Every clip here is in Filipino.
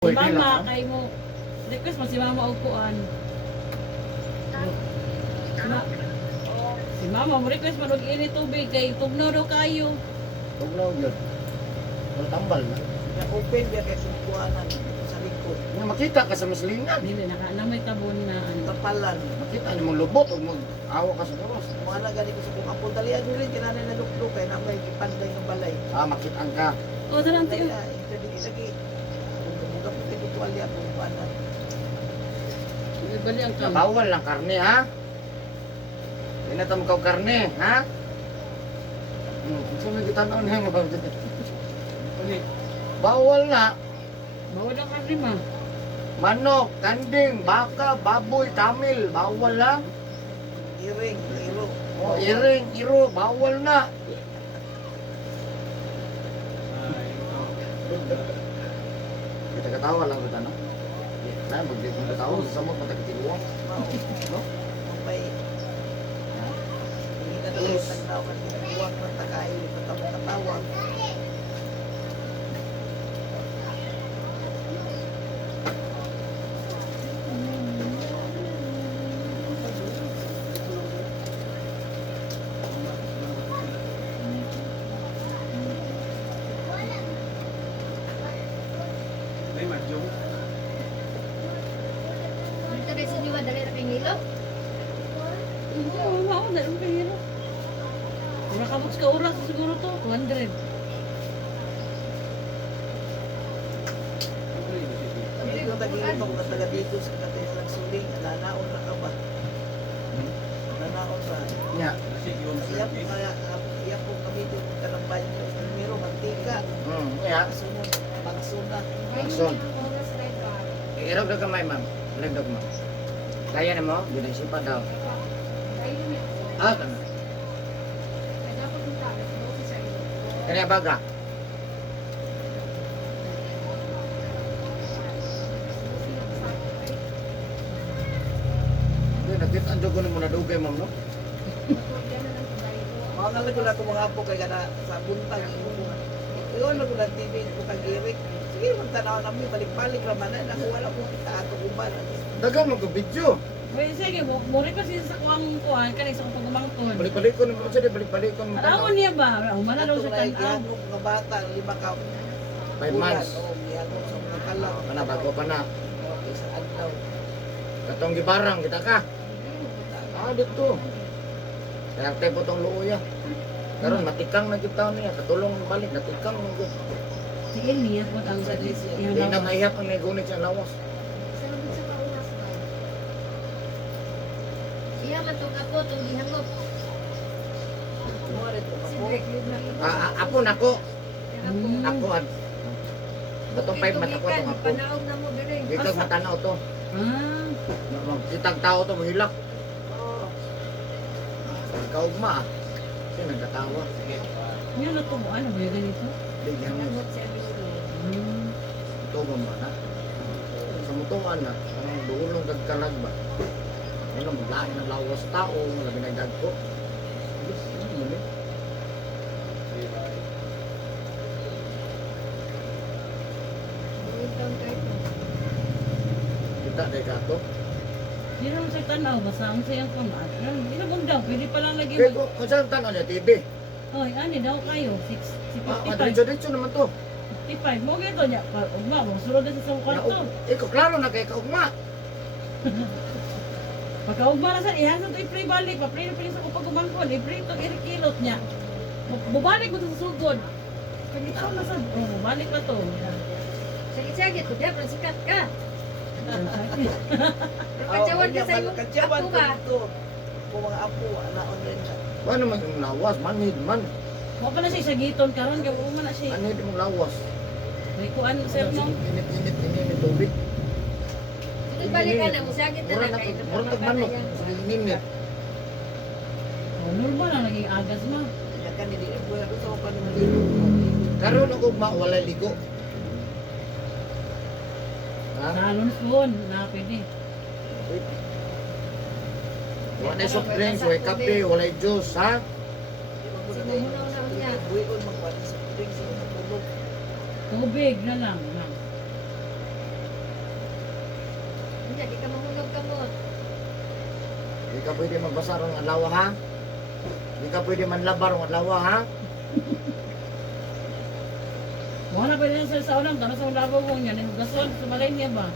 Pwede Mama, lang. kay mo. Request mo si Mama upuan. Si Mama, mo request mo og ini tubig kay tugnaw daw kayo. Huwag na yun. Wala tambal na. Kaya open biya kay sumpuanan sa likod. Nga makita ka sa maslingan. Dili na may tabon na ano. Tapalan. Makita niyo mong lubot o mag-awa ka sa gawas. Mga nagani ko sa kung apong talian nyo rin, kinanay na lukluk kay na may ipanday ng balay. Ah, makitaan ka. O dalan Kaya, tiyo. hindi lagi. Buga po kayo tuwalya kung paano. Bali ang kam. Bawal lang karne, ha? Hindi na tamaw karne, ha? Gusto mo kita na nga ba? Bawal na. Bawal ang karne ma. Manok, kanding, baka, baboy, tamil. Bawal na. Iring, iro. O, iring, iro. Bawal na. Kita katawa lang kita, no? Nah, begitu kita tahu sama mata kecil uang, no? May hindi na daw sa tawag ng buwang ng takay, patawag. Ito rin sa inyo madali na kay Nilo. Oo, ako na rin kahiro. Nakabuts ka oras siguro to, 200. Hindi ko tagilin pa kung taga dito sa katay nagsuling, nanaon na ka ba? Nanaon pa. Ya, Iya po kami doon kanang banyo. Pero mantika. ya. Sunod, pagsunod. Langsung. Irog na kamay, ma'am. Irog ma'am. Kaya na mo? Ginasipa daw. Ah, kana. Kaya baga. Hindi, nakita ang jogo na muna dugay, ma'am, no? Mga nga ko na ko mga apo kay kana sa buntag. Iyon na ko na TV ko kagirik. Sige, magtanaw namin, balik-balik raman na. Naku, wala ko kita ato uban. Dagang mo video. Well, sige, mo request sa kuang kanay sa pagumangkon. Balik-balik ko naman siya, balik-balik ko naman. Arawon niya ba? Umana daw sa tanaw. Gihanong mga bata, 5 ka. 5 months. Oo, gihanong sa mga kalaw. Kana bago pa na. Okay, sa adlaw. Katong gibarang kita ka. Ah, dito. Kaya tayo po itong luya. Karon matikang na kita niya. Katulong balik, natikang na gud. Si Elias mo ang Hindi na mahihap ang negunit sa lawas. Siya man itong ako, itong gihangop. Mga rin po Si ako. Drake, yun lang yun. Ako nako. Mm. Ako at katong 5 mata ko itong ako. Panaog na mo, dali. Ikag matanaw to. Ah, Magkitag tao to, mahilak. Oo. Kaugma ah. Kasi nagkatawa. yun na to mo. Ano ba yung ganito? Bigyan mo. Nangop siya dito. Hmm. Ito ba man ha? Sa mutuan na, parang duulong kagkalag ba? Ano, maglain ng lawas sa tao, labi na gag ko. Yes, ano yun eh. Ang taon ka ito. Kita dahil ka to. Hindi naman sa tanaw. Basta ang sayang ko na. Ilang daw. Pwede pa lang lagi Kaya mo. kung saan tanaw niya, TV. Hoy, ani daw kayo. 55. Diretso naman to. 55. Mo gito niya. Ugma, masulod na sa kwarto. Ikaw, klaro na kay kaugma. Pagkaugma na sa iyan sa ito i-pray balik. Pa-pray na pili sa kupagumangkon. I-pray ito irikilot niya. Bubalik mo sa sugod. Kagito na sa. Oh, bubalik na to. Sakit-sakit, kaya pero sikat ka. Pero Oo, katsawan ka kanya, sa iyo. katsawan Ako ko ba? dito. Kung mga apo, anaon rin na. Paano man yung lawas? Manhid man. Mo pa na siya sa giton karon kay mo na siya. Manhid mong lawas. May kuan sir no. Init tubig. Sige, balikan na mo. Sakit na Mura lang na kayo. mura tagmanok. Init. Oh, normal lang naging agas ma. Kaya kanili, wala ko sa mga panunaligo. Karon ang ugma, wala ligo. Ha? Salon spoon na pwede. Wala soft drinks, wala kape, wala juice, ha? Siguro na niya. Buwion magpapalisa. Drink sa mga tulog. Tubig na lang. dyan, di ka mahulog kamot. Di ka pwede magbasa ron ang lawa ha. Di ka pwede manlabar ron ang lawa ha. Wala pa rin sa unang tanong sa labaw ko niya, nahugason, sumalay niya ba?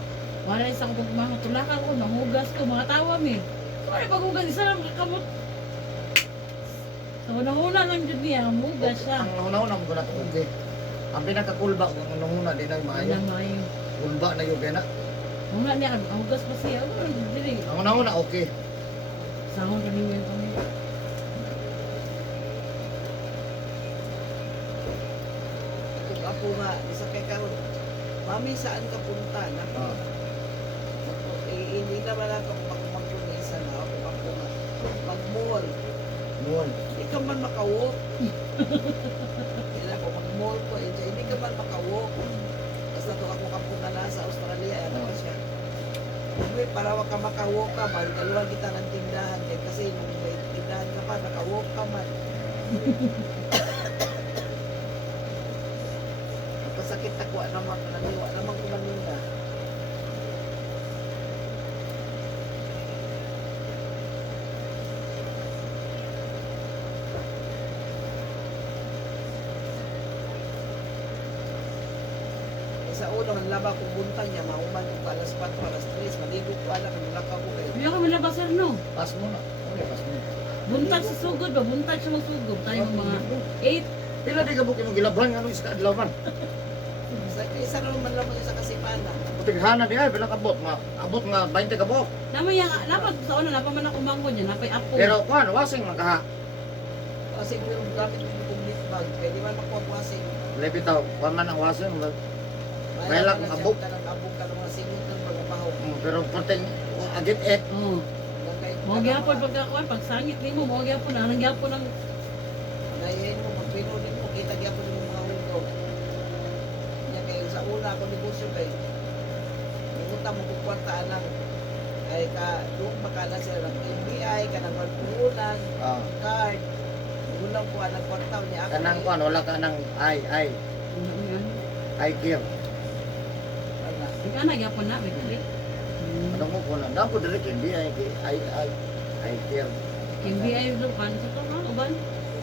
Wala isa ko mga tulaka ko, nahugas ko, mga tawa mi. Wala paghugas, isa lang kamot. Sa unang-una lang dyan niya, nahugas siya. Ang una-una mo na okay. Ang pinakakulba kung ang una din ay maayo. Ayan, maayo. Kulba na yung gana. Una niya, nahugas pa siya. Wala, dili. Ang una-una okay. Sahon ka niyo yung kami. Kung ako nga, isa kay karon, mami saan ka punta? Nako, Ah. hindi naman ako makumangko na isa na ako nga. Mag-mall. Noon. Hindi ka man makawalk. Kailan ko mag-mall ko, hindi ka man makawalk. Basta to ako kapuna na sa Australia, ano Oh. pa siya. Uy, para wag ka makawalk ka, magkaluan kita ng tindahan. Eh, kasi nung may tindahan ka pa, nakawalk ka man. Napasakit ako, naman, naniwa, naman kumanuna. Sa ulo, ang laba kong buntang niya, mauman ko alas 4, alas 3, maligo ko alam, nulakaw ko kayo. Hindi ako malabasar no. Pas mo na. Okay, pas mo. Buntag sa sugod ba? Buntag siya magsugod. Tayo mga 8. Pila di ka bukin yung gilabhan nga nung iska adlaw man. Sa isa naman lang mo sa kasipana. Tighana di ay pila ka bot nga abot nga 20 ka bot. Nama yang dapat sa una napa man ako mango niya, napay apo. Pero kuan wasing man ka. Kasi yung gamit ko yung lift bag, pwede man makuha-kuhasin. Lebitaw, kuan man ang wasing. Bailak ang abog. Ka ng abog ka ng mga singot ng pagkabaho. Pero perting agit et. Oh. Mo gyapon pagkakuan pag sangit nimo, mo gyapon ang gyapon ang Nayayin mo, magpinunin mo, kita gyapon yung mga window. Kanya kayo sa una ako negosyo kay. Ngunta mo kung kwartaan lang. Ay ka, doon makala sila ng NBI, ka ng walpunan, Ah, card. Gulang po ang kwartaw niya. Ako kanang kuan wala ka nang ay gear. Wala. Ika na gyapon na bigli. Ano mo kuan na ko diri hindi ay gear. NBI do kan sa to ha uban.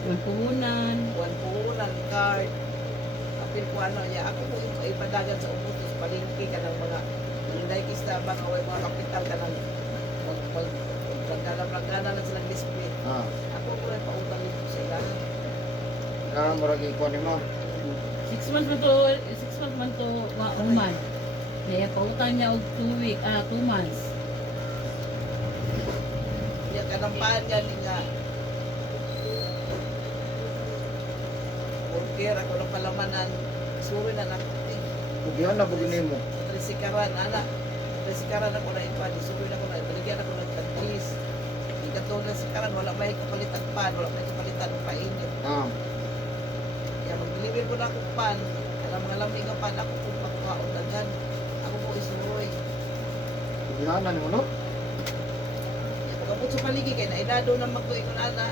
Yung puhunan. Walpunan, card. Apil ko ano, ya ako po ipadagan sa umutos, palingki ka ng mga hindi kista ba nga way mga kapital ka ng pagdalam-lagana lang silang display. Ah, Ako po ay pautang dito sa ilahan. ka murag ikuan nimo. 6 months man to, 6 months man to uman. Kaya pautang niya og 2 months. Yan kanampahan galing nga. Order ako ng palamanan. Suri na nakuti. Bugyan na bugin nimo. Trisikaran, anak. Trisikaran ako na ipan. Suri na ko na. Baligyan ako ng taglis. Ikatulad sa karan, wala may kapalitan pan. Wala may kapalitan ng painit. Ah, Kaya mag-deliver ko na akong pan. Alam mga lamig ang pan ako kung pakuhaon dagan. Ako po isuroy. bugyan na nimo no. Pagkabot sa paligi kay naidado na magtuingon ana.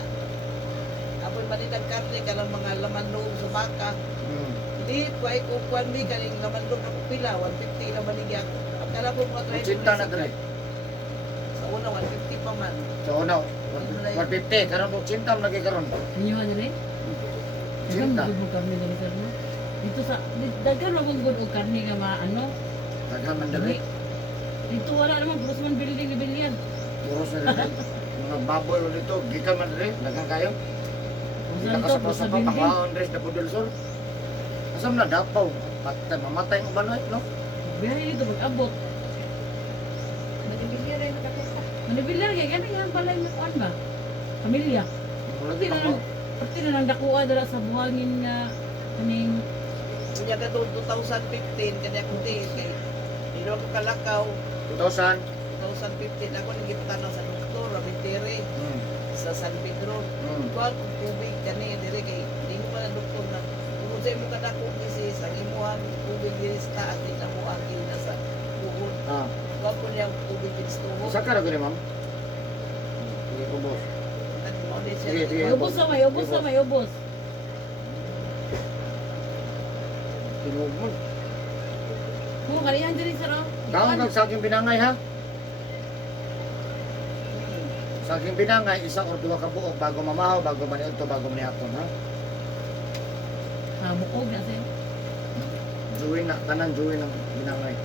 Apoy maninag karne ka ng mga laman loob sa baka. Hmm. Hindi ko ay kukuan mi kaning laman loob na pila 150 na manigi ako. Pagkala po mga try. Cinta na dre. Sa una 150 pa man. So una 150 karon mo cinta mo lagi karon. Inyo ano rin? Dagan Cinta. mo karne dali karne. Dito sa dagan mo gud og karne nga maano. Daghan man dali. Dito wala naman puro man building ni bilyan. Puro sa dali. Mga baboy ulit dito, gikan man dre, daghan kayo. Kita Usan ka to sa puro sa pasa building. pakaon dre sa Budol Sur. Asam na dapaw. Patay mamatay ang banoy no. Biyahe dito pag-abot. Magbibilyo rin makapunta. Manibilyar kay gani nga balay na kuan ba? Pamilya. Wala Pati di na ako. pati na nang dakuha dala sa buhangin nga kaning Kunya ka doon 2015 kanya ko din kay dilo ko kalakaw 2,000. 2015 ako nang gipatanaw sa doktor Rabitere sa San Pedro. Kuan kung tubig kani dire kay di mo man ang doktor na kung sa imo kadako disease ang imuhang tubig diri sa taas di na mo ang kina sa buhod. Ah, Kuan ko niya ang tubig diri sa tuhod. isa ka ra gani ma'am. Sige ko boss. At mo di siya. Sige, sige. may ubos sa may ubos sa may ubos. Tinugmon. Kung kalihan diri sa ro. Kaon kag sa aking pinangay ha. Saging binangay, isa or duha ka buok bago mamahaw, bago maniudto, bago manihapon, ha? Bukog na siya. Juwin na, tanan juwin ng binangay.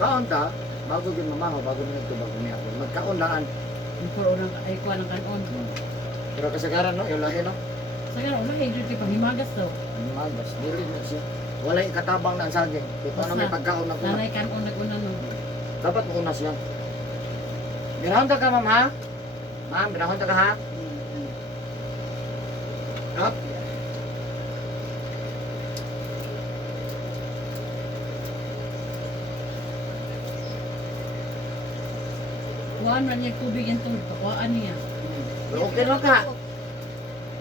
Kaon ta, bago yun mamahaw, bago maniudto, bago manihapon. Magkaunlaan. Yung puro unang ay kuha ng kanon. Pero kasagaran, no? Yung lahi, no? Sa ganun, ulo, hindi kayo panghimagas daw. Ang magas, dili na siya. Wala yung katabang na ang saging. Kaya paano may pagkaon na kuna. Nanay kanon nag-una no. Dapat mauna siya. Binahon ta ka, ma'am, ha? Ma'am, binahon ta ka, ha? Up. Kuhaan man niya tubig yung tubig. Kuhaan niya. Pero okay na ka.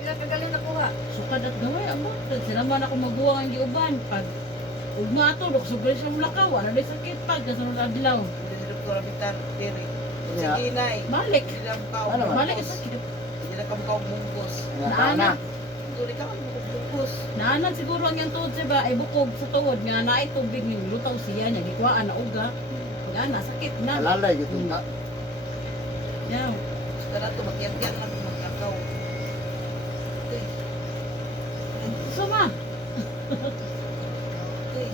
Ilang kagaling nakuha. Sukad at gaway, amo. Sila man ako maguwang ang giuban. Pag ugma ato, sobrang siya mulakaw. Ano na sakit pag kasunod adlaw. Hindi si Dr. Abitar, Terry. Yeah. Sige, Nay. Balik. Hindi lang kao. Ano man? Balik ang sakit. Hindi lang kao bungkos. Naana. Hindi ka bungkos. Naanan siguro ang yung tuhod siya ba ay bukog sa tuhod nga na ay tubig ni lutaw siya niya. Gikuhaan na uga. Nga na, sakit na. Alalay, ito ta. Yaw. Kaya ito, magyang-yang na magkakaw. Okay. Suma. Okay.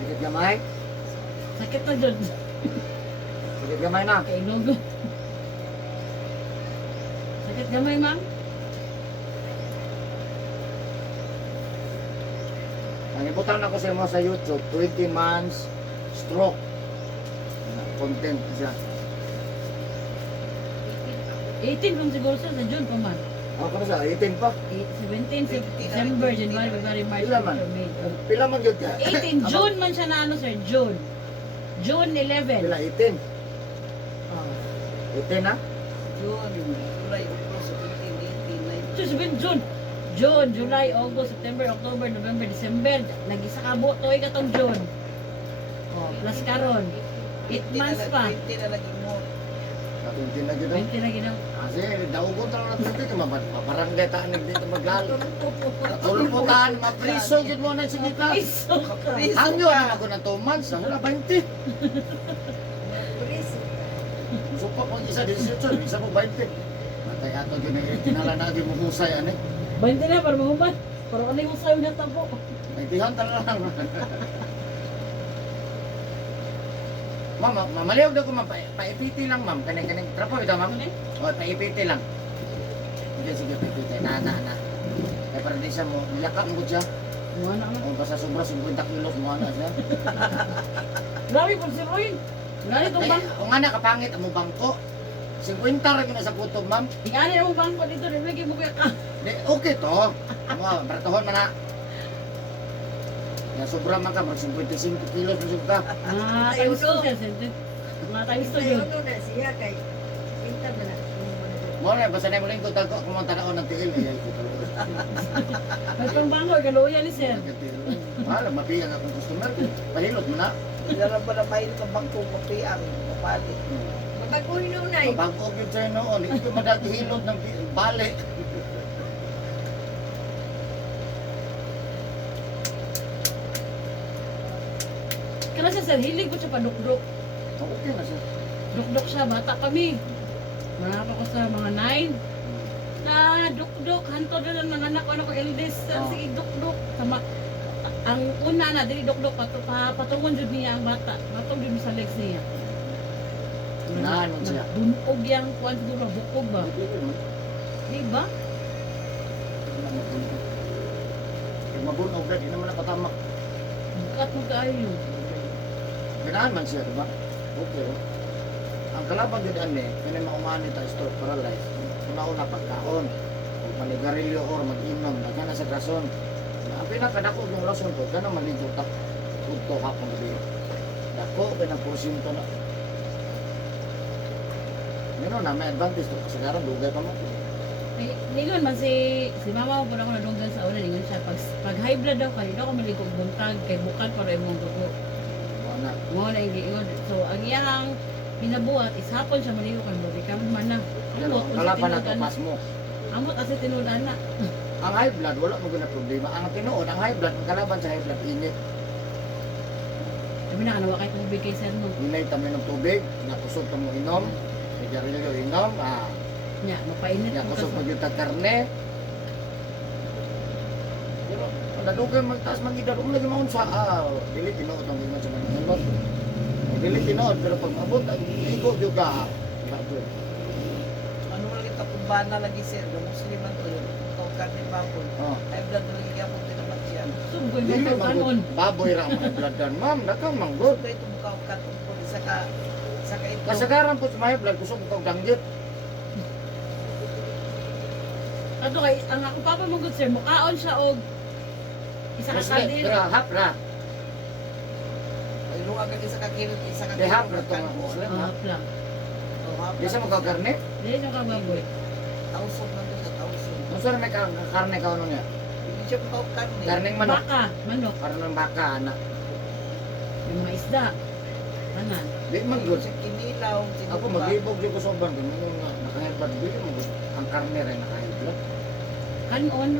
Sikit gamay. Sakit na dyan. Sikit gamay na. Kay Nogo. Sakit gamay, ma'am? Nangibutan ako sa mo sa YouTube, 20 months stroke. Content siya. 18 kung siguro siya sa June pa man. Ako na siya, 18 pa. 17 December, January, February, March, Pila man? April, May. Pila man yun ka? 18 June man siya na ano sir, June. June 11. Pila, 18. Oh. 18 na? June, July, August, September, 18, 19. So, sabihin June. June, July, August, September, October, November, December. Nag-isa ka buo, tuwi ka tong June. Oh, plus karon. 8 months pa. 20 na lagi mo. 20 na yun. 20 na ginaw. Kasi daugon talaga na 20 ka, mabarangay taan dito maglalo. Tulputan, mapriso yun mo na sige ka. Iso ka. Hangyo na ako ng 2 months, wala 20. Pulis. So pa kung isa 18, isa mo 20. Matay ato yun ang kinala na di mo husay, ano? 20 na, para mahuman. Para ano yung sayo na tabo. May tihan talaga lang. Ma'am, mamaliw daw ko ma'am, paipiti lang ma'am, kaning trapo ito ma'am. O, paipiti lang. Sige, paipiti, na. Kaya para di siya mo, nilakap mo siya. Mga anak na. O, basta sobra 50 kilos mo na siya. Grabe po si Roy. Grabe itong Kaya, bang. kung nga nakapangit ang mo bangko, 50 rin na sa kutob ma'am. Ingani ang bangko dito, nilagay mo kaya ka. Di, okay to. Mga, baratohon man na. Kaya sobra man ka, mag 55 kilos mo ka. Ah, times 2 siya, sentit. Mga times 2 Ay, yun. ano na siya kay pinta na na. Mo na, basta na mo lang ko tago, kung mga tanaw ng tiil, ay ko talaga. May pang bangko, galuya ni sir. Mahal, mapiyang akong customer. Pahilot mo na. Hindi lang ba na mahil ka bang kapi ang kapali. Mabaguhin nun na. Bangkok yun sa'yo noon. Ito madagi hilot ng bale. Kana siya sir, hilig ko siya padukdok. Okay na siya. Dukdok siya, bata kami. Marapa ko sa mga 9. Na dukdok, hanto na lang ng anak ko, ano ko, eldest. Oh. Sige, dukdok. Sama, ang una na, dili dukdok, patungon jud niya ang bata. Matong jud sa legs niya. Naan mo siya. Bunog yang kuwan siguro, bukog ba? Diba? Kung mabunog na, di naman napatamak. Bukat mo kayo. Ganaan man siya, diba? Okay. Oh. Ang kalaban yun ane, kaya maumani ta stroke paralyzed. Una-una pagkaon. O manigarilyo or mag-inom, nagana sa rason. Ang pinakadako ng rason ko, gano'ng maligo ta. Punto hapon gabi. Dako, ganang porsyento na. Gano'n na, may advantage to. Kasagaran, dugay pa mo. Ningon man si mama ko pala ko nadunggan sa una, ningon siya. Pag high blood daw kayo, daw ko maligog buntag, kay bukat para imong dugo. Wala. Mo na yung giingon. So, ang iyang pinabuhat is hapon siya maligo kan baby kam man na. Pero ang kalaban na to, pas mo. Amot kasi tinudan na. Ang high blood, wala mo gina problema. Ang tinuod, ang high blood, ang kalaban sa high blood, init. Sabi na, kanawa kayo tubig kay sir, no? Hinay tayo ng tubig, nakusog ta mo inom, sigarilyo inom, Nya, mapainit mo nakusog kasi. magyutag karne. Pero, nadugan magtaas mag-idad, lagi maunsa, dili tinood ang iman sa mga nilot. Dili tinood, pero pag mabot, igo juga. Grabe. Ano mo lagi tapong bana lagi sir, yung musliman to yun. Ikaw karne bangkol. Oh. Ay blood mo lagi ako tinamat siya. Sunggoy mo Dili ito kanon. manggod, baboy ra mga bladan, ma'am, dagang manggod. Ito ito mukha ka tungkol isa ka ito. Kasagaran po sa mga blood, kusog ko danggit. Ato kay, ang ako papa mong good sir, mukaon siya og isa ka Muslim, kadil. pero hap ra. Ay lunga ka isa ka kilo, isa ka Kaya hap kilo ra to mga Muslim, ha? Lang. Di sa mga karne, Dili nyo ka baboy. Tausog na doon sa tausog. kung saan may karne ka ano niya? Hindi siya mukha karne. Karneng manok, Baka, manok, karne ng baka, anak. yung mga isda. Kanan. Di man good. Sa kinilaw, Ako mag-ibog di ko sobrang kung ano nga nakaheadbad di mo ang karne rin nakaheadbad. Kanon.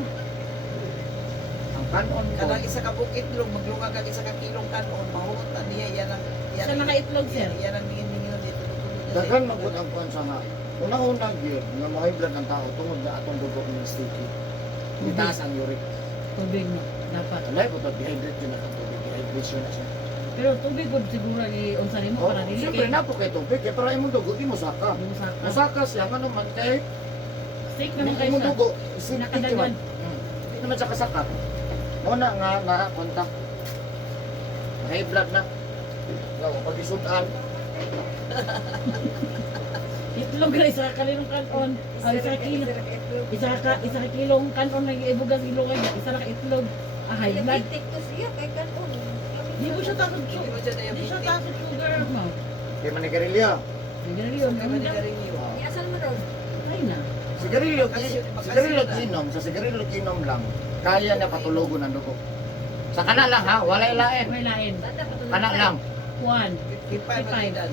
Ang kanon ko. Kanang isa ka bukit long, maglunga ka isa ka kilong kanon, mahurot na niya, yan ang... Siya nakaitlog sir. Yan ang ningin-ningin dito. Dagan magud ang kuan sa nga. Una-una gyud nga mahiblad ang tao tungod na atong dugo ng sticky. Itaas ang uric. Tubig no. Dapat. Alay po to dehydrate yun na tubig. Dehydration na siya. Pero tubig good siguro ni unsa nimo Oh, para dili siyempre kay na po kay tubig kaya para imong dugo di mo saka. yung saka. Masaka siya nga naman kay Steak naman kayo imong siya. dugo isipin Nakadagan. Hindi naman siya kasaka. Mo na nga na kontak. High blood na. Yaw, pag isudan, Itlog ra isa ka kanilong kanon. Isa ka kilo. Isa ka kilong kanon na ibugas ilo kay isa ra ka itlog. Ah, high blood. Diabetic to siya kay kanon. Di mo siya takot Hindi sugar. mo siya Di siya diabetic. takot sugar mo. kay manigarilyo. Hindi Kaya yun. manigarilyo. Iasan mo ron. Ay na. Sigarilyo inom, sa sigarilyo inom lang, kaya niya patulogon ang dugo. Sa kana lang ha, walay lain. May lain. Bata pa to. Kana lang. 1. 55 ang edad.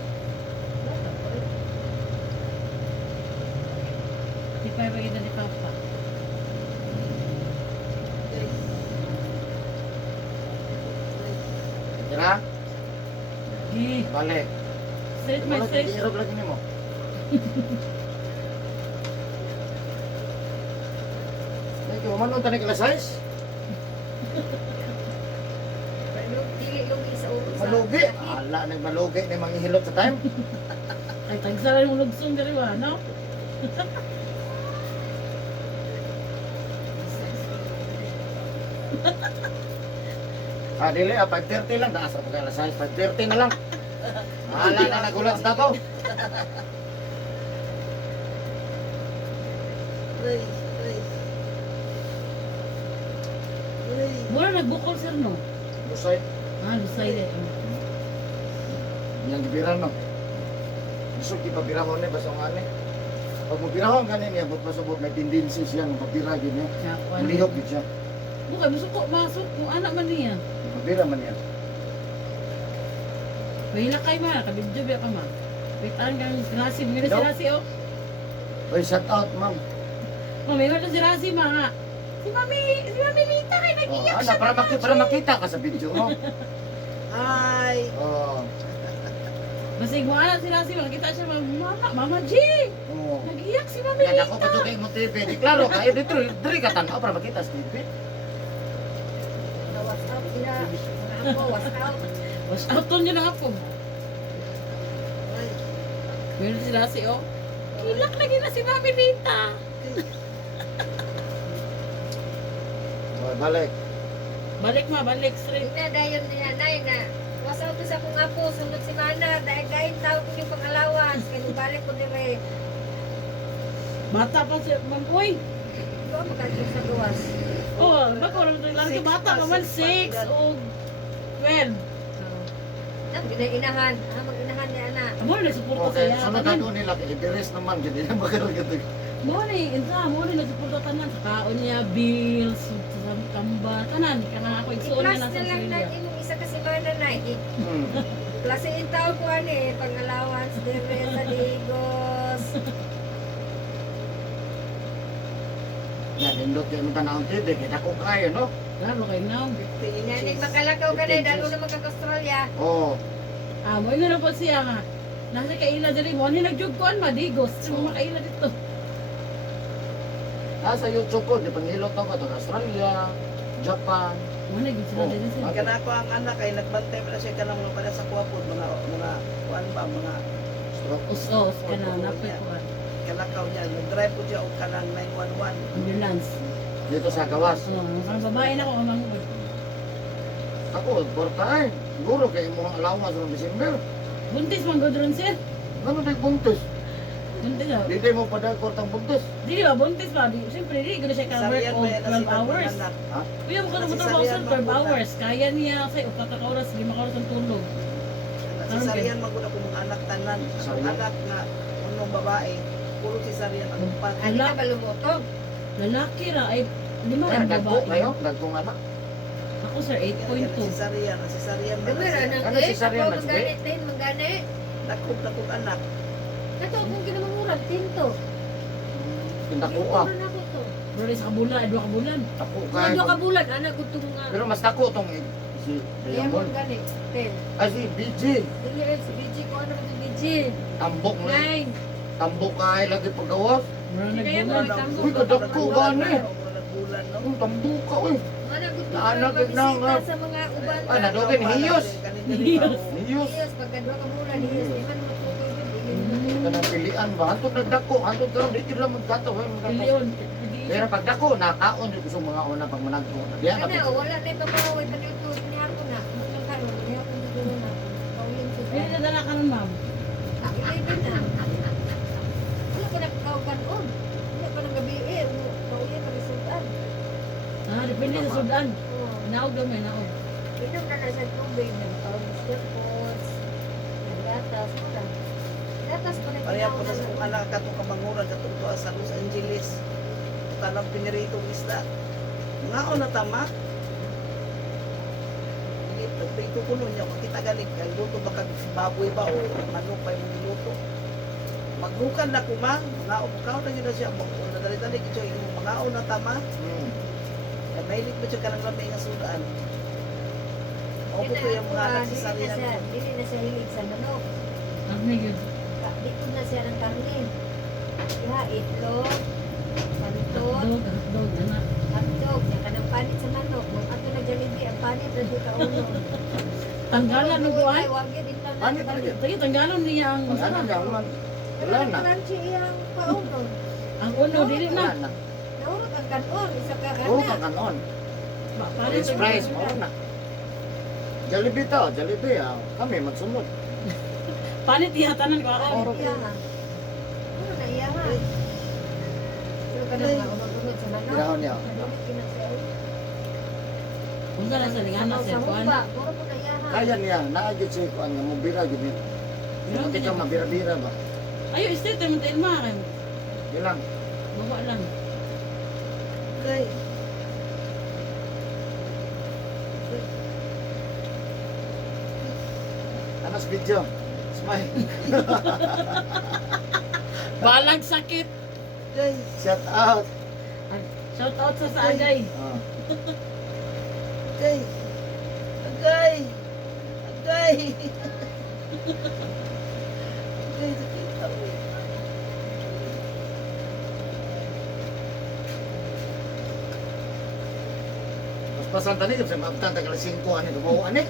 Di pa ba kita ni Papa? Kira, Di. balik. Straight my Wala, straight. ihirap lagi nimo. Ay, kung manon tani kala size, Dili lugi sa ulo. sa malugi. sakit. Ala, nagmalugi na manghihilot sa time. Ay, tagsara yung lugsong diri wa, no? Dili, 5:30 lang, taas ako kala size, 5:30 na lang. Ala na nagulat sa tabaw. Uy, uy. Uy. Mura nagbukol sir no. Lusay, Ah, lusay de. yang gibiran no. Gusto kipabirahon ni basta nga ni. Pag mo birahon ganin niya, but pasubot may tendency siya ng pabira gid niya. Kapwan. Malihok gid siya. Bukan musuko masuk kung anak man niya. Pabira man niya. Mahila kay ma, kabidyo biya ka ma. Wait, ang gang sirasi, mga Daw. sirasi oh. Oy, shout out, ma'am. Mami, mga sirasi mga. Si Mami Rita kay Oh, nag-iyak ana, siya. para makita ka sa video mo. Hi. Oh, Basig mo anak sirasi, makita siya Mama G. oh. Nag-iyak si Mami Yan ako Rita. pa mo TV. Di klaro kayo dito, diri ka tanaw para makita sa TV. Was out ina. Mga ako, was out. Was outon niya na ako. Uy. Meron sirasi oh. Kilak lagi na si Mami Rita. Oh, balik. Balik ma, balik straight. Ina dayon niya nay na. Was out to sa kong apo sunod si Mana dahil gain tawag ko yung pang-allowance kay balik ko dire. Bata pa si Mampoy. Ikaw magkakit sa gawas. Oh, bako lang lang bata pa man 6 o 12. Nang ginainahan, mag-inahan ni ana. Amo na suporta Okay, saya. sunod na doon nila. Ibiris naman, hindi na magkakaroon. Mo ni insa mo ni nasuporta tanan sa kaon niya bills sa kamba tanan kana ako igsuon I-plus niya na na sa lang na Australia. imong isa ka semana na. Hmm. Klase in tao ko ani, pang-allowance dire sa Digos. Yan, indot yung tanawang TV. Kita ko kayo, no? Lalo kay now. Inanin makalakaw ka na, dalo na magkaka-Australia. Australia. Oh, Mo ina na po siya nga. Nasa kaila diri mo ni nagjugkuan madigos sa mga kaila dito. sa YouTube ko, di pangilot ako to Australia, Japan. Mo na gid sila Oh, diri sila. Kana ko ang anak ay nagbantay pala siya kanang mga para sa kuwapod mga kuan ba mga Stroke. Usos ka na napay ko. kalakaw niya. Nag-drive po siya og kanang 911. Ambulance. Dito sa gawas. Ang babae na ko amang Ako, portahin. Siguro kay mo allowance ng December. buntis man gud ron sir. Ano na buntis? Buntis ah. Di mo pa dahil kortang buntis. Di ba buntis ba? Di siyempre di gud siya ka work Sariyan of ba yan na 12 hours. anak? Kuya mo ka na Kasi trabaho sa sariyan 12 man po hours. Kaya niya sa 4 oras, 5 oras ang tulog. Si Sarian magud ako mga anak tanan. Ang Sarian? anak nga unong babae, puro si Sarian ang upat. Ali ka ba lumutog? Lalaki ra ay 5 Kaya ang nagko babae. kayo, nagkong anak. Ako sir Si 8.2. Sarian man Gamira na nang Ano si Sarian Ako mas magganit din, magganit. nakog anak. Kato kung ginamangurag, tinto. Tindako ka. Tinto na ko to. Bro, sa kabulan, 2 kabulan. Ako Mga kay. 2 ka bulan, anak ko itong nga. Pero mas tako tong si Kaya mo Diamond. ganit. 10. Ay si BG. Dili si BG ko ano si BG. Tambok mo. 9. Tambok kay lagi paggawas. Bro, Kaya mo nagbulan. nagtambok. Uy, kadako gani. Bulan no. Ang tambok ka uy. Mana gusto Naanak ko na nga. sa mga uban. Ay, nadugin hiyos. Hiyos. Niyos. Hiyos, pagka 2 ka bulan, hiyos. Di man matutog yun. Kanang pilian ba? Hantod nagdako, hantod karon di sila magkato, ay magkato. Bilyon. Pero pag dako nakaon di ko sa mga una pag managko. Diyan Ano, ka. wala na ito mawaway pa dito. Niya ko na. Ang karon, niya ko dito na. Kaulin ko. Pili na dala ka nun, ma'am. Ilibin na. Wala pa nakakaukan on. Wala pa nang gabi eh. Kaulin pa resultan. Depende sa sudan. Oh. Naog daw may naog. Inom na na sa tubig. Nagkaubos na pots. Nagatas. Mura. Gatas pa na Pareha po na sa kong anak katong kamanguran katong tuwa sa Los Angeles. Tanang piniritong isda. Nga na tama. Nagprito ko nun niya. Makita galing. Kaya luto baka baboy ba o manok pa yung niluto. Maglukan na kumang. Mga upukaw na yun siya. Nadali-dali ko siya. Mga na tama. Kaya mahilig mo siya ka ng lamay nga sudan. Opo ko yung mga nagsasarihan ko. Dili na siya hilig sa manok. Ano na yun? Dito na siya ng karne. Iha, itlog. Pantot. Hotdog, anak. Hotdog. Yan ka ng panit sa manok. Kung ato na Jollibee, ang panit na dito ulo. Tanggalan ng buwan. Ay, wag yun. Dito na. Panit na yun. Tayo, tanggalan niya ang Ano sarap. niya man. Pero Wala na. crunchy iyang pauno. Ang uno, dili Wala na. na. Naurot ang kanon. Isa ka Oo, anak. kanon. Paano French fries, mao na. Jollibee to, Jollibee ah. Kami magsunod. Panit ihatanan ko ako. Oo. Iya nga. Ano na iya nga. Pero ka na mga unod-unod sa manok. Ginahon niya. Ulit kinasay. Kung ka na sa lingana, sir, Sa kuhan. humba. Puro po na iya nga. Kaya niya, naagit siya ko ang mabira gid. Hindi ka mabira-bira ba? Ayo, straight naman tayo ilmakan. Ilang. Baba lang. Okay. Anas video. Smile. Balag sakit. Okay. Shout out. Shout out sa Sagay. Ah. Okay. Okay. Okay. Okay, sakita mo. Mas pasan tani sa mabtan tagal 5 ani tumo ani.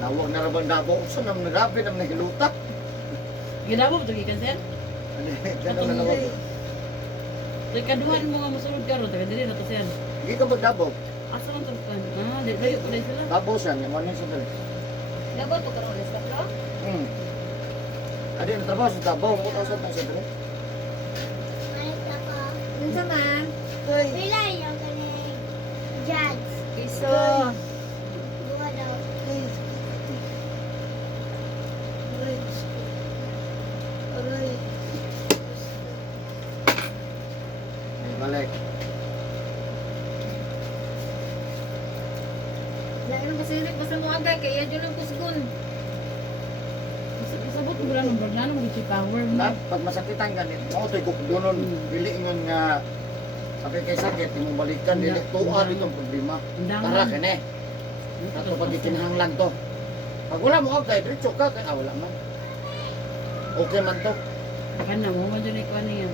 Nawag na rabang dabo sa nang nagabi nang nahilutak. Ginabo ito gikan sir. Ani ganun na nawag. Tay kaduhan mo nga masulod ka ro, taga dili na to sir. Di ka magdabo. Asa man to kan? Di tayo pala sila. Dabo siya, ni manin sa dali. Labo to karon sa blo. Adi na trabaho sa Davao mo ta sa dali. Unsa man? Okay. Iso. Aray. Ay balik. Lain basirik basta mo agay kay iya jud ang kusgon. Sabot mo lang ng bragano mo gichi power mo. Na pag masakitan ganit, mo toy gukdonon bili ngon nga sabi kay sakit imong balikan dili tuwa ditong problema. Tara Undangan. kene. Ato pag ikinahanglan to. Pag wala mo kay diretso ka kay wala man. Okay man to. Baka na mo man dyan ikuha niya.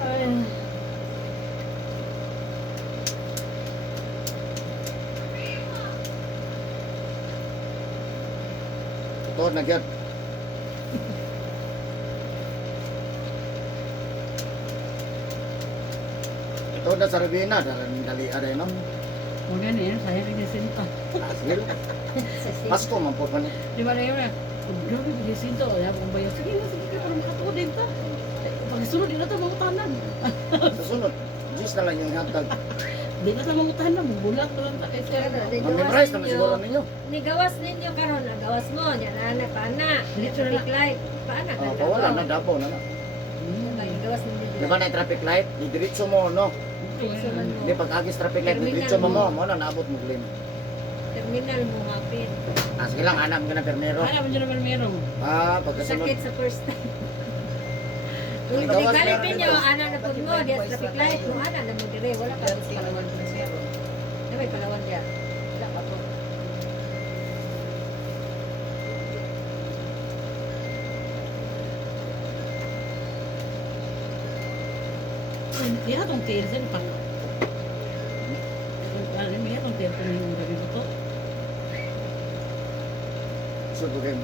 Ay. Ito na gyud. Ito na sa Rabina, dali aray no. O gani yan, sayang kay Jacinto. Asil. Pasko man po man. Di ba na yun na? Oh, grabe kay Jacinto. Ayaw kong bayan. Sige na, sige ka. Parang makatuwa din ta. Pagsunod, di na ito mangutanan. Sa sunod, Diyos na lang yung hatag. Di na ito mangutanan. Bulat ko lang ta kay Sir. Mag-memorize naman siguro ninyo. Nigawas ninyo karon, gawas mo, yan ana paana. Diretso na lang. Traffic light, paana Ah, wala na dapo na na. Gawas ninyo. Di ba na yung traffic light? Di diretso mo no. Di pag agis traffic light, di diretso mo mo na naabot mo glim. Terminal mo hapit. Ah, sige lang, anak mo na permero. Ano man dyan naman meron? Ah, pagkasunod. Sakit sa first time. Ang Kung gawas galit meron ninyo, ito. ana na po mo, diya sa traffic light, mo ana na mo dire, wala ka sa Palawan na zero. Di ba Palawan diya? Wala ka po. Di na itong tiil sir. Ano may itong tiil kung yung gabi mo to? So, kaya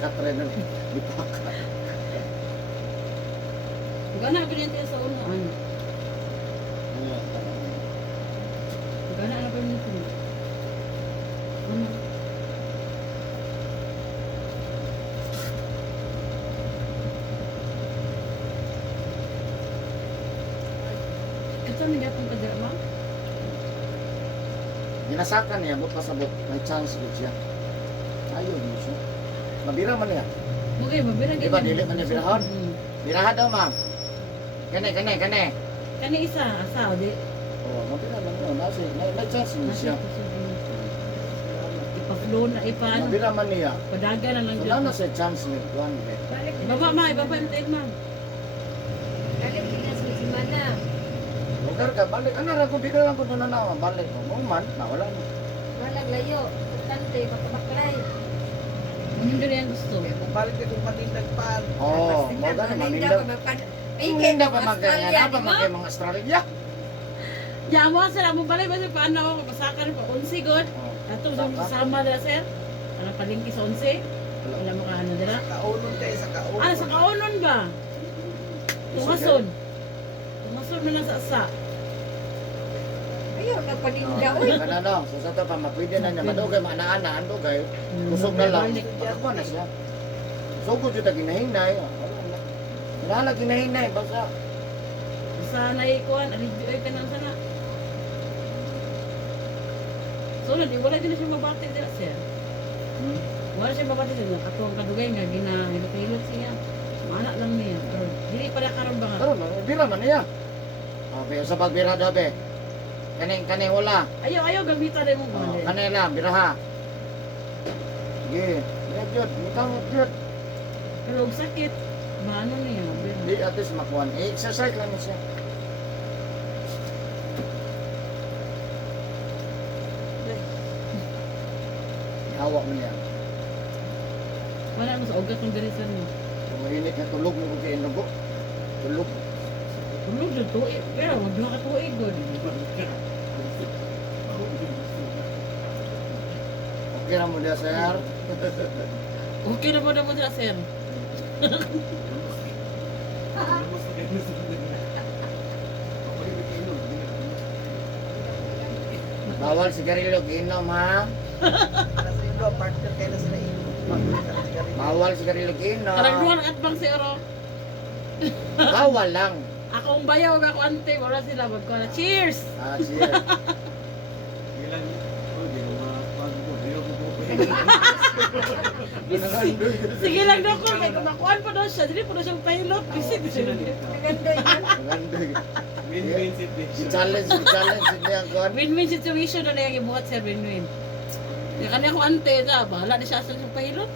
katre na lipak. Gana ba niyan tiil sa unuan? Gana na ba niyan tiil? Ano? Ito na gatong kadrama? Ginasakan niya, but pasabot, may chance good siya. Ayun mo siya. Mabira man niya. Okay, mabira Di ba, dili man niya birahon? Birahan daw, ma'am. Kane. Kani isa, asa, o di? Oh, mabira man yun. May chance good siya. Ipa-flow na, ipaano. Mabira man niya. Padaga na lang So, dyan. na siya chance ni Juan. Balik Ibaba ma, ibaba yung tail ma. Balik din na sa simana. Lugar ka, balik. Ano, rago, bira lang ko doon na balik. Mo man, nawala na. Walang layo. Importante, makabaklay. Ano din yan gusto? Kaya kung balik ka kung manindag pa. Oh, mo gani, mamindag. Mamindag pa magkaya pa mga Australia. Ya mo sir, mo balay ba sir paano ako mapasakan pa 11 god. Oh. Ato sa kasama dira sir. Ano palingki sa 11? Wala mo ka ano dira. Kaunon kayo sa kaunon. Ah, sa kaunon ba? Tumason. Tumason na lang sa asa. Ayaw, nagpaninda. Oh, Uy, kana no, so sa to pa mapwede na niya madugay maana-ana ando kay kusog na lang. Ako na siya. So ko jud ginahinay. Wala na ginahinay basta. Sa naikuan, alibyo ay kanang sana. So, di wala din na siya mabati dira sir. Wala siya mabati dira. Ako ang kadugay nga ginahilot-hilot siya. Mana lang niya. Pero dili pa na karon ba nga. Pero bira man niya. Okay, sa pagbira daw be. Kani wala. Ayaw gamitan rin mo Oh, ba? kanila biraha. Sige, jud, mitang jud. Pero og sakit, maano niya. Di at least makuan. Exercise lang siya. Hawak mo niya. Wala mo sa ugat ng dirisan mo. Kung mainit na tulog mo kay inugo. Tulog. Tulog dyan tuig. Pero wag ka tuig god. Okay na mo dia sir. Okay na mo dira sir. Bawal sigarilyo giinom ha. Nasa ilo, partner kayo na sila ilo. Bawal sigarilyo giinom. Karagduhan at bang si Oro. Bawal lang. Ako ang bayaw ako ante. Wala sila. Magko na. Cheers! Ah, siya. Sige lang daw ko. Kaya kumakuan pa daw siya. Dili pa daw siyang pilot. Visit siya. maganda yan. Challenge niya kon. Win-win situation na lang ibuhat sir. Win-win. Kaya kanya ko ante. Bahala na siya sa siyang pilot.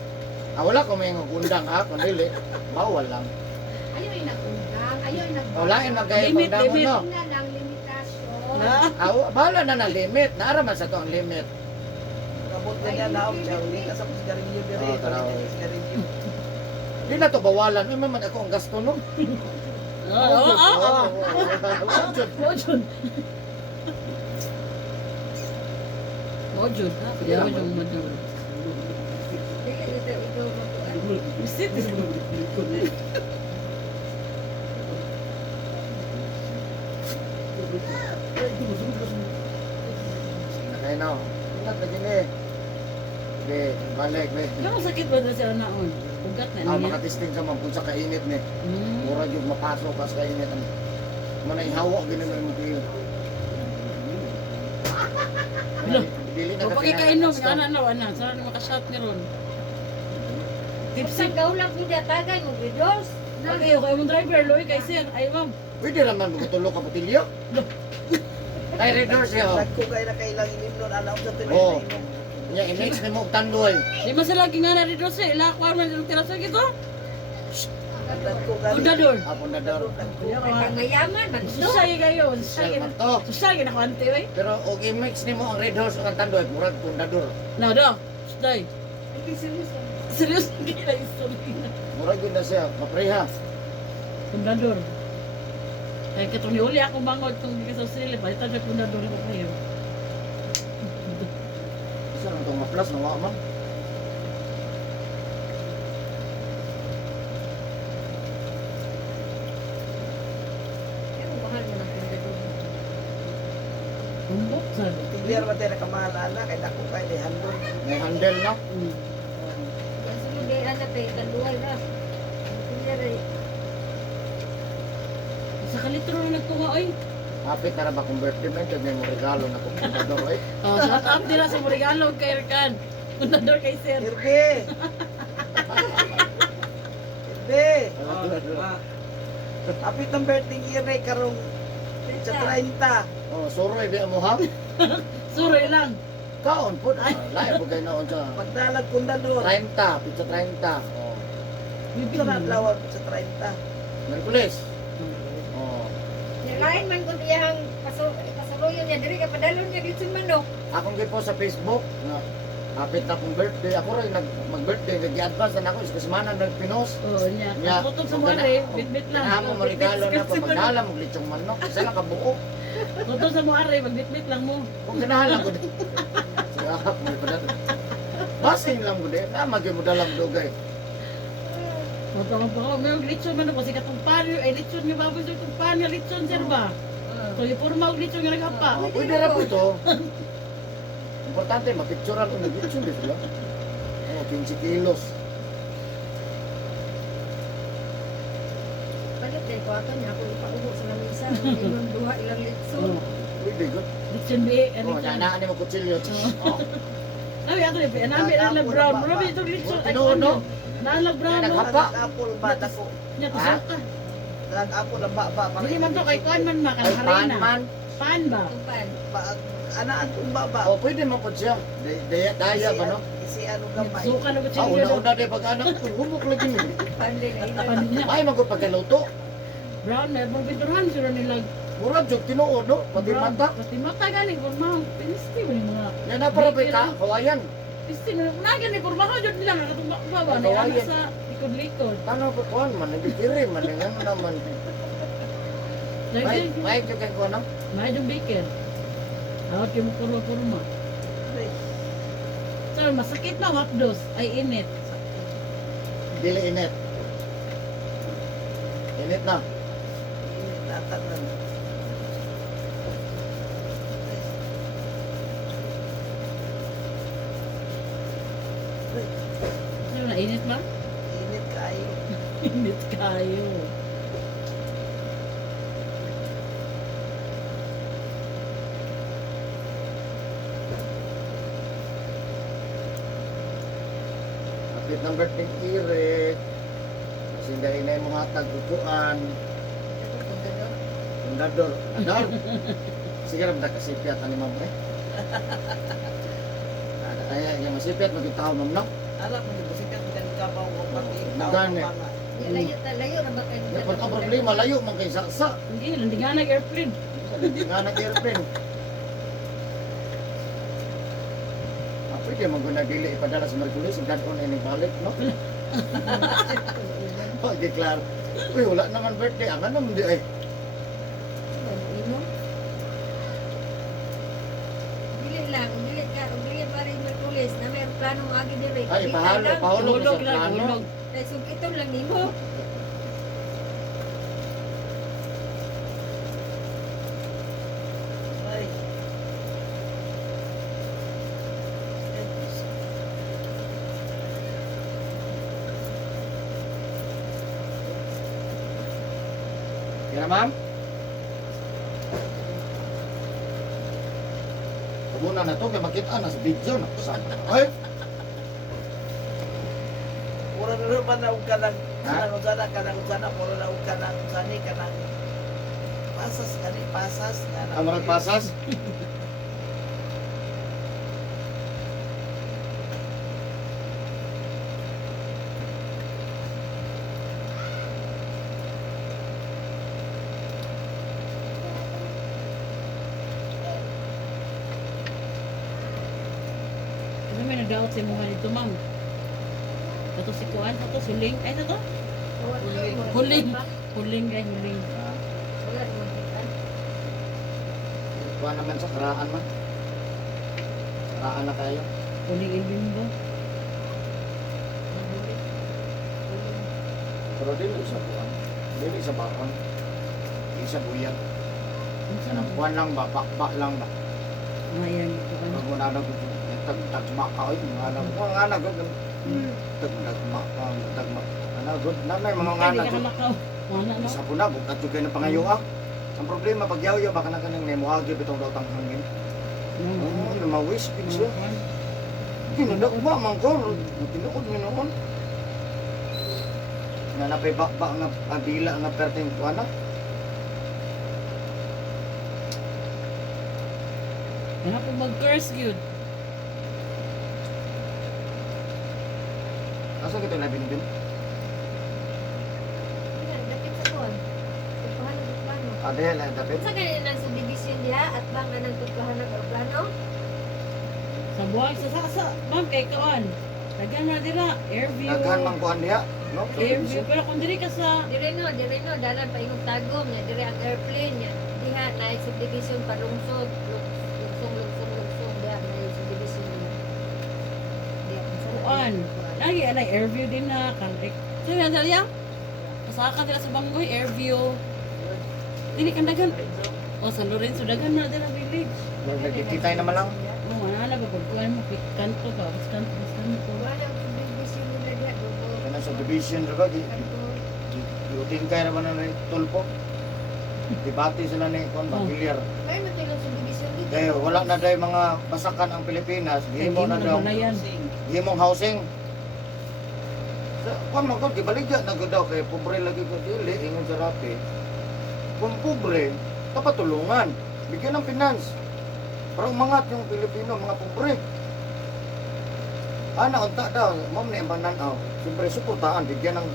Ah, wala ko may ngundang ha, kun dili. Bawal lang. Ayaw yung nagundang, ayaw yung O lain na kayo Limit, pagdamo limit. no. Na lang limitasyon. Na? Aw, bahala na ng limit. Naaraman sa to ang limit. Kabot na niya na siya. Hindi ka sa sigarilyo diri. Oo, taraw. Sigarilyo. Di na to bawalan. Ay, man ako ang gasto no. Oo. Jud. Mojud. Mojud. Yeah. Mojud. Mojud. Dili dito ikaw matuan. Bisit. Nakay na. Ingat na gini. Be, balik be. Kano sakit ba na siya naon? Ugat na Ah, niya. makatesting sa man sa kainit ni. Hmm. Mura jud mapasok kas kainit. Manay hawak gini mo tiyo. Hello. Dili na O ka pagkikainom, kinahanglan. ana na, ana. Saan makashot ni ron? Tipsy Tipsy. daw lang pida tagay mo videos. Okay, okay mong driver, Loy, kay sir. Ay, ma'am. Pwede naman magutulog ka putilyo. Ay, reader siya. Nagkugay na kailang inimnon. Alam sa tuloy Oo. na inom. Nya i-mix ni mo og tandoy. Di man sila gingana dito sa ila. Kuha man yung tira sa gito. Nagkugay. Undador. Apon na daw. Kaya mayaman man to. Susay kayo. Shell man to. Susay na kante, oy. Pero og i-mix ni mo ang red horse ug ang tandoy, murag pundador. No, do. Susay. Ay serious. Serious, hindi na istorya. Murag yun na siya, mapreha. Pundador. Kaya katong niuli ako bangod kung hindi ka sa sili. Palitan siya pundador ko kayo. Isa lang itong maplas, nawa man. Pero mahal mo ng pindador. Tumbok sa. Tigliar ba tayo nakamahala? Kaya nakugay ni handon. May handle na. Yan sunod kay anak kay tanduay na. Pindya rin. Sa kalitro na nagtunga, oy. Hapit na ra ba kung birthday mo, ito may regalo na kung pundador, eh. Oh, shout out nila sa regalo kay Erkan. Pundador kay sir. Irbe! Irbe! Apit ng birthday ire karong sa 30. Oh, soroy di mo ha. Suroy lang. Kaon pud. Lain pud kay naon sa Pagdalag kundador. 30, pizza 30. Oh. Ito na lawag sa 30. Merkulis. Oh. Lain man kung diyang pasuluyon niya, diri ka padalon niya dito sa manok. Akong gipo sa Facebook nga hapit na kong birthday. Ako rin mag-birthday, nag-advance na ako sa semana nagpinos. Oh, niya. Nya, Kaputog sa muari, bit-bit lang. Kailangan mo marigalo na pa magdala mo litsong manok. Isa lang kabuo. Kaputog sa muari, magbit-bit lang mo. Kung ganahan ko din. Sige, ako may padala. Basing lang ko din. Magay mo dalang dugay. Kaputog ang pako. May lechon man ako. Kasi katong panyo, ay lechon nga baboy sa itong panyo, lechon sir ba? So, yung purma og lechon nga nagapa. Oh, pwede na po ito. Importante, mapicturean ko nag-litsyon din sila. Oh, 15 kilos. Palit dahil ko ato niya, ako ipaubo sa lamisa. Ilang duha, ilang litso. Oh, Pwede, good. lechon bi, Oh, lechon. nanaan mo kutsilyo. Oh. Ay, ako rin, anami ang brown. Marami itong lechon. Ay, Tinuod, no? Naalag brown, Kaya no? naghapa. Nag-apple ba? Dako. Niya, tusok ka. Nag-apple na ba? Hindi man to, kay kuan man ma, Ay, kang pan harina. man. Pan ba? Tupan. Anaan kung ba ba? Oh, pwede mo po siya. Daya ba, no? Isi ano gamay. Suka na ba Ah, siya? una-una din pag-anak ko, humok lagi mo. Pandi na ilan. Pan niya. Ay, magod pagkaluto. Brown, may pagpinturan sila nila. Murag jog tinuod, no? Pati Brown. mata. Pati mata galing, kurmahong. Pinisti mo yung mga. Yan na para ka, kawayan. Pinisti mo. Nagan ni kurmahong dyan nila. Nakatumbak ba ba? Ang Naiana kawayan. sa likod-likod. Ano pa kuhan man, nabitiri man, ano naman. Lagi, May yung kay kuhan, no? may yung bacon. Awat yung kurma-kurma. Sir, masakit na hapdos. Ay init. Dili init. Init na. Natatan. Sir, na init ba? Init kayo. Init kayo. Kapit ng birthday kirit. Kasi dahil na yung mga tagkukuan. Fundador. Fundador. Sige rin na kasipyat ani ma'am eh. Ay, yung masipyat, magkitaw ma'am, no? Alam mo, sikat ka ni kabaw ko pati Magani. Layo na ba kayo? Dapat ang problema, layo man kay saksa. Hindi, hindi nga nag-airplane. Hindi nga nag-airplane. Pwede mo kung nagdili ipadala sa Merkulis, dadon ay balik, no? Oh, declare. Uy, wala naman birthday. Ang ano, hindi ay. Imo? Dili lang, dili ka, dili pa rin Merkulis na may plano mo agi diri. Ay, pahalo sa Hulog lang, plano. hulog. Sugito lang nimo. Ay. Kaya ma'am? Kabuna na to, kaya makita na sa video na. Ay, Mura na rin man na huwag ka ng Ha? kanang usana, mura na huwag ka ng usani, kanang pasas, pasas. kamarag pasas. Ano may nag-doubt sa mga dito, ma'am? Ito si Kuan, ito suling. Ay, ito to? Huling. Huling, guys, huling. Wala naman kita. Kuha naman sa karaan man. Karaan na tayo. Huling ilbimbo. Pero dili sa kuhan. Dili sa bakon. Dili sa buyan. Kanang kuhan lang ba? Bakbak lang ba? Ayan, ito ka na. Pag muna na gusto. Tagma ka. Ay, mga anak. Mga anak. Tagma ka. Tagma. Ano, good. Nanay, mga Ay, anak. di ka na makaw. Wala, no? Isa po na. Bukat yung kayo ng pangayoa. Ang problema, pag yaw-yaw, baka na kanang nemuhagi bitong daw tang hangin. Oo, lumawis. Pinsyo. Kinundak ba, mangkor? Tinuod mo noon. Na napay bakbak nga abila nga perting kuana. Ano po mag-curse yun? Asa kita na binibin? Dapit sa kon. Tupahan ng plano. Adel na dapat. Sa ganyan ng subdivision diha at bang nga ng tupahan ng plano? Sa buhay, sa ma'am, kay Kuan. Tagan na dira, airview. Daghan man kuan diha, no? Airview, pero kung diri ka sa... Dire no, dalan pa ingong tagom niya, dire ang airplane niya. Diha na subdivision palungsod, lugsong diha na subdivision niya. Diha Kuan. Lagi, anay, airview din na. So, yan, dali yan. Pasaka dira sa Banggoy, airview. Dili kan dagan. O, San Lorenzo, dagan na dira village. Nagkikitay naman lang. O, wala ba, pagkuhan mo, kanto ba, bas kanto. Wala ang subdivision nila diha, dugo. Kana sa division ra ba? Kanto. Yutin kay naman na tulpo. Debate sila ni kon Bagilyar. May matilang subdivision dito. Kaya wala na day mga basakan ang Pilipinas. Gihimo na daw. Gihimong housing. Kung magod, gibaligya na gud daw kay pobre lagi ko dili ingon sa rapi. Kung pobre, dapat tulungan. Bigyan ng finance. Para umangat yung Pilipino, mga pobre. Ana unta daw, ma'am ni bananaw. Siyempre suportaan, bigyan ng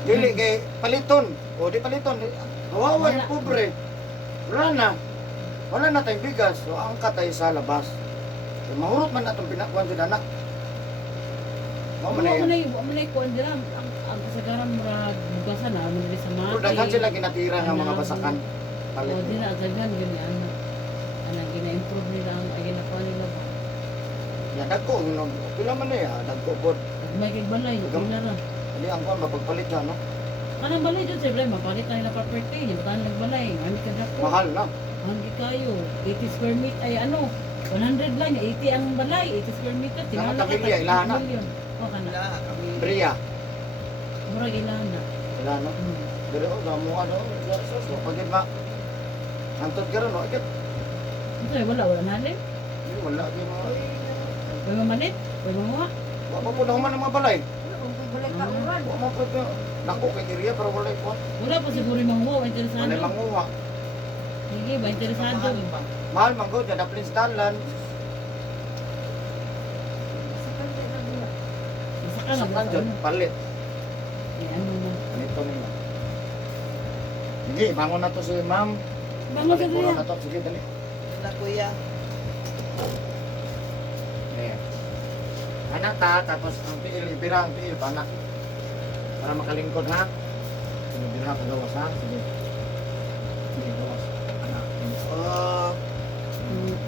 dili kay paliton. O di paliton. Kawawa yung pobre. Wala na. Wala na tayong bigas. So angkat tayo sa labas. So, mahurot man na itong pinakwan sa anak. Mao man na yan. Mo na kuan dira ang kasagaran mo ra bugasan na mo diri sa mga. Pero daghan sila ginatira ng mga basakan. O Palit. dira daghan yun ana. Ana gina-improve nila ang ginakuha nila ba. Yan, dagko. Pila man na yan. Dagko po. May kay balay, pila ra. Hindi ang kwan, mapagpalit siya, no? Kanang balay dyan siyempre, mapalit na nila property. Yung tahan nagbalay, ano ka dako. Mahal na. Hindi kayo, 80 square meter, ay ano, 100 lang, 80 ang balay, 80 square meter. Mga pamilya, ilahan na. O ka na, Kami Bria. murag ilahan na. Wala, no? Pero, damo ano, so, pagid ma. Antod ka rin, no? Agad. Ito wala nanin. Wala, di mo. May mamanit, may mga. Wala po na human ng mga balay. Balik ka uran. Wala mo po ito. Nako, kay area, pero wala po. Wala pa siguro yung mga Wala interesado. manguha. Sige ba, interesado. Mahal man go, dyan, Daplin Stalan. Sa kanta na buhat. Isa ka Sa na. kanjot, palit. ano mo. Ganito nila. Sige, bangon na to si ma'am. Bangon sa Palikuran kuya. na to. Sige, dali. Na kuya. Ayan. Anak ta, tapos ang tiil, ibira ang tiil, panak. Para makalingkod ha. Sige, ibira ka gawas ha. Sige. Sige, gawas. Anak. Oh.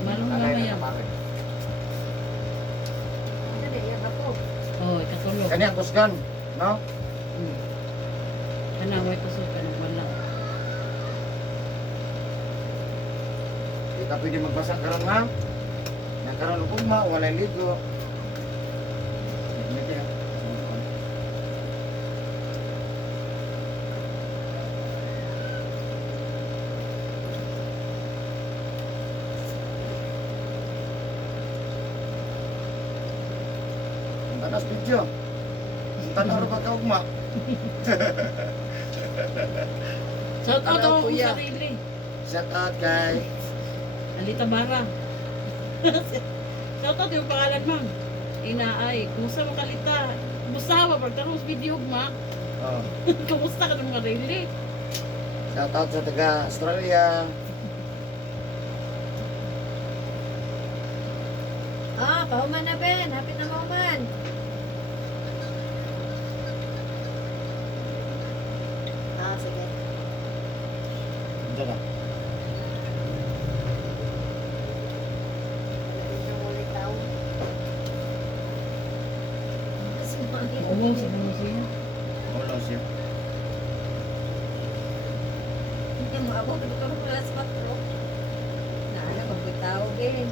Marong Alay na gamaya. kapare. Dali, yan ako. Oh, ikatulog. Kani ang kusgan, no? Kanaway kusog ka ng wala. Di ka pwede magbasa karon ma'am. Nagkaroon ng ugma, walay ligo. Hindi ha. Tanas video. Tanah ba ka ugma? Shout out Hello, ako kuya. sa sarili. Shout out kay Alita Bara. Shout out yung pangalan ma'am. Inaay, kumusta mo kalita? Kumusta ka ba? Pagtanong sa video ma. oh. Kumusta ka ng mga rili? Shout out sa taga Australia. Ah, pauman na Ben. Happy na mauman. Ah, sige. Diyan na. Yung ulit tao. Kasi mga Umong sa mga siya. Ulo siya. hindi mo ako. Dito ka ng alas 4. Naala, magbitaw din.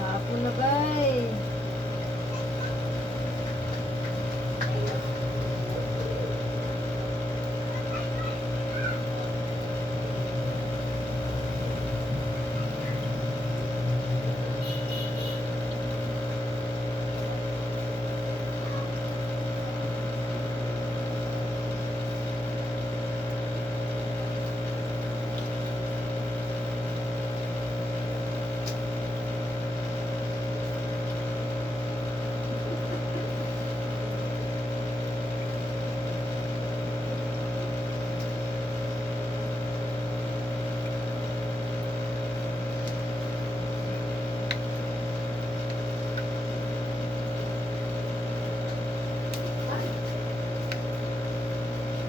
Hapon na bay.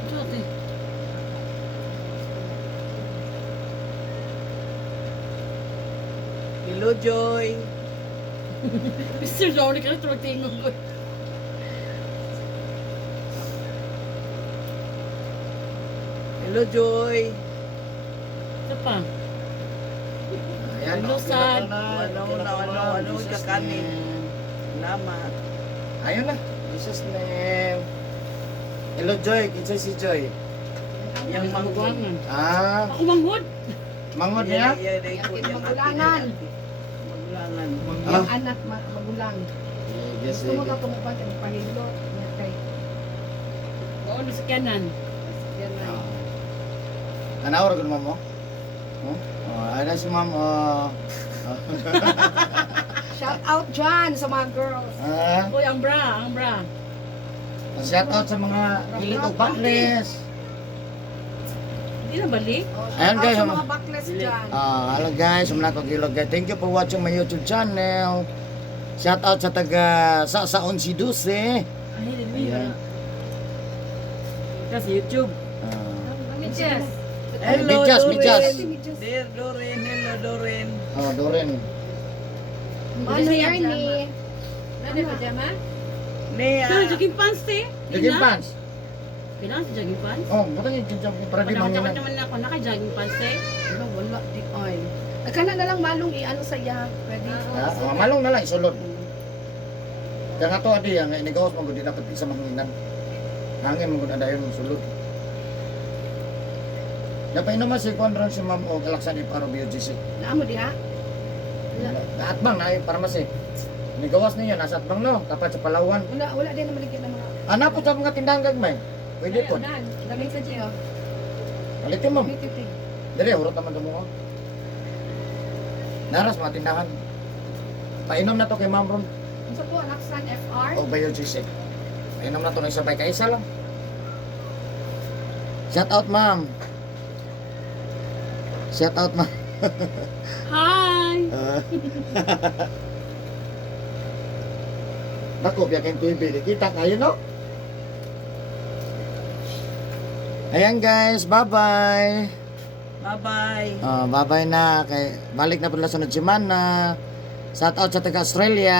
Ito ate. Hello, Joy. Mr. Johnny ka na ito magtingog ko. Hello, Joy. Ito pa. Ayan, Hello, okay Sad. na to na. Ano, Jesus kakanin. name. Salamat. Ayun na. Jesus name. Hello Joy, kinsa si Joy? Yang mangguan. Magulangan. Ah, Ako manghod. mangod niya? Magulangan. Magulangan. Ah, Anak magulang. yes, Gusto mo ka pumupan ka pahilo niya kay Oo, nasa kanan. yan na. Anawar ko mo? Oh, ada si ma'am. Shout out dyan sa mga girls. Uy, ang bra, ang bra. Shout out sa mga pilit o backless. Hindi na balik. Oh, shout Ayan, out guys, sa ano? mga backless dyan. Hello guys, mga kagilog guys. Thank you for watching my YouTube channel. Shout out sa taga Sasaon si Dulce. Ay, Ayan. Kasi YouTube. Medyas. Hello, Medyas, Doreen. medyas. Dear Doreen. Hello, Doreen. Doren. Mano Ernie. Ano ba dyan, Nia. Pero jogging pants, te. Jogging pants. Kailangan sa jogging pants? Oh, butang yung para di Nakachakot manginan. naman ako, naka-jogging pants, eh. Wala, wala di ay. Kana na lang malong i-ano sa iya. Pwede. Malong na lang isulod. Kaya nga to adi, ang inigawas mo di dapat isa manginan. Hangin mo gud adayon sulod. Napainom man si Conron si Ma'am o Galaksan ni Paro BioGC. Naamo diha? Atbang na ay parmasi. Nigawas ninyo, nasa atbang no, tapat sa Palawan. Wala din na maligid ng mga Ana po sa mga tindahan gagmay. Pwede po. Lamig sa Gio. Alitin ma'am. Titi. Dali, hurot naman mo ko. Naras mga tindahan. Painom na to kay Ma'am Ron Unsa po Laksan FR? o BioGC. Painom na to ng sabay kaisa lang. Shout out ma'am. Shout out ma'am. Hi! Naku, biya kayong TV. Kita kayo, no? Ayan guys, bye-bye. Bye-bye. Bye-bye na. Balik na pala sa Najiman na. Shout out sa taga Australia.